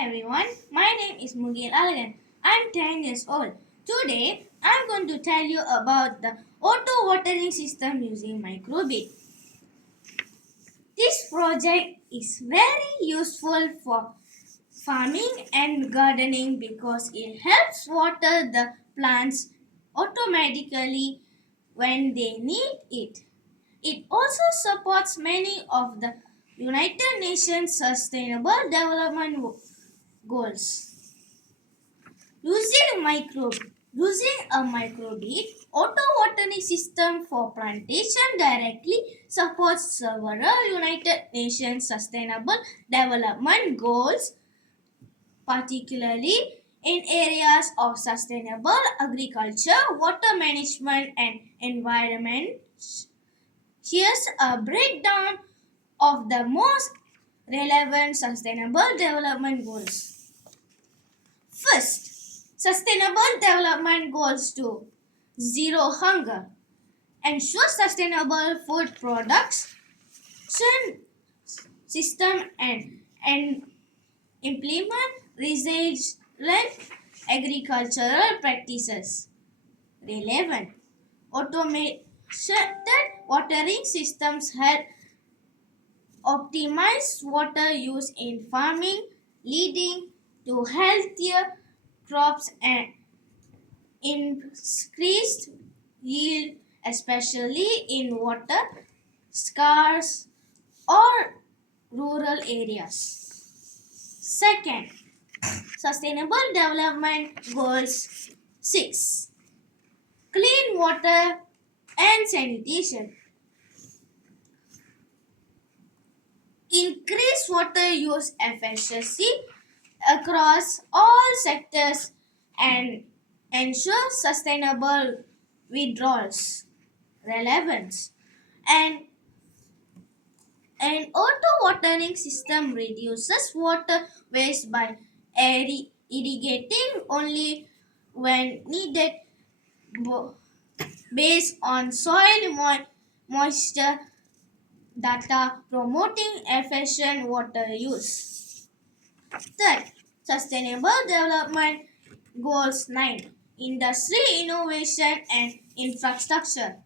everyone, my name is Mugil Alagan. I'm 10 years old. Today, I'm going to tell you about the auto watering system using microbit. This project is very useful for farming and gardening because it helps water the plants automatically when they need it. It also supports many of the United Nations Sustainable Development Goals. Using a microbit auto watering system for plantation directly supports several United Nations Sustainable Development Goals, particularly in areas of sustainable agriculture, water management, and environment. Here's a breakdown of the most relevant sustainable development goals. First, Sustainable Development Goals to Zero Hunger. Ensure sustainable food production system and implement resilient agricultural practices. Relevant. Automated watering systems help optimize water use in farming, leading to healthier crops and increased yield, especially in water scarce or rural areas. Second, Sustainable Development Goals 6: Clean water and sanitation. Increase water use efficiency across all sectors and ensure sustainable withdrawals. Relevance. And an auto watering system reduces water waste by irrigating only when needed based on soil moisture data promoting efficient water use. Third, Sustainable Development Goals 9: Industry Innovation and Infrastructure.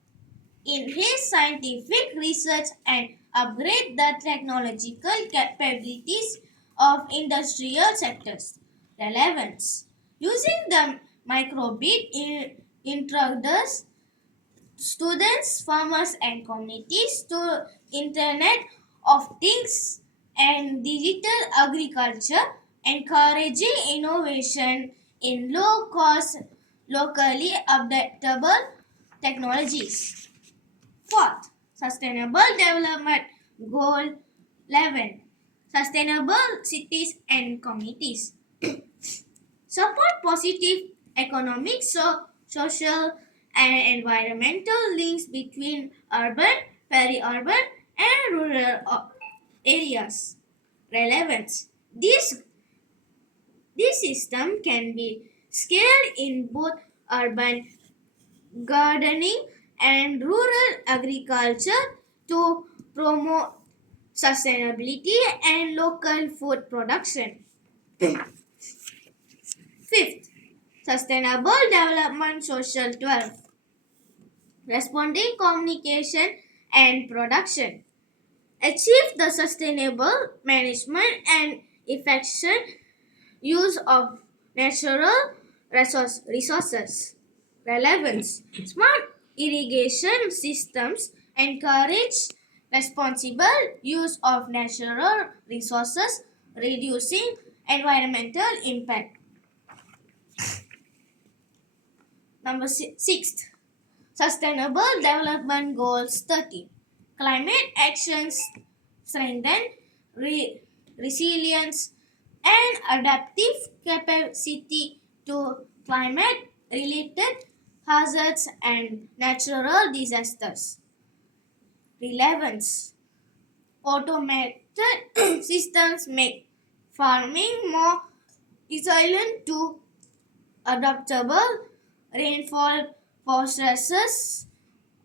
Enhance scientific research and upgrade the technological capabilities of industrial sectors. Relevance. Using the microbit introduce students, farmers, and communities to Internet of Things and digital agriculture, encouraging innovation in low cost, locally adaptable technologies. Fourth, Sustainable Development Goal 11: Sustainable Cities and Communities. Support positive economic, social, and environmental links between urban, peri-urban, and rural areas. Relevance. This system can be scaled in both urban gardening and rural agriculture to promote sustainability and local food production. Fifth, Sustainable Development Social 12: Responding communication and production. Achieve the sustainable management and efficient use of natural resources. Relevance. Smart irrigation systems encourage responsible use of natural resources, reducing environmental impact. Number sixth, Sustainable Development Goals 30: Climate actions strengthen resilience and adaptive capacity to climate related hazards and natural disasters. Relevance. Automated systems make farming more resilient to adaptable rainfall stresses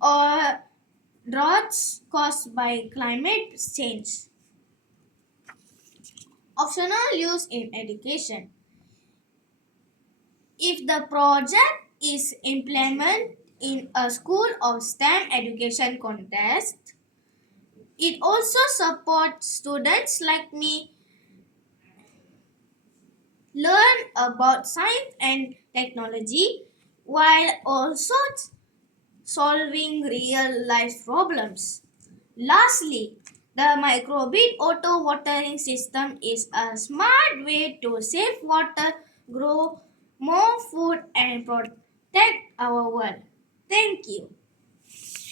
or droughts caused by climate change. optional use in education. If the project is implemented in a school or STEM education context, it also supports students like me learn about science and technology while also solving real life problems. Lastly, the microbit auto watering system is a smart way to save water, grow more food, and protect our world. Thank you.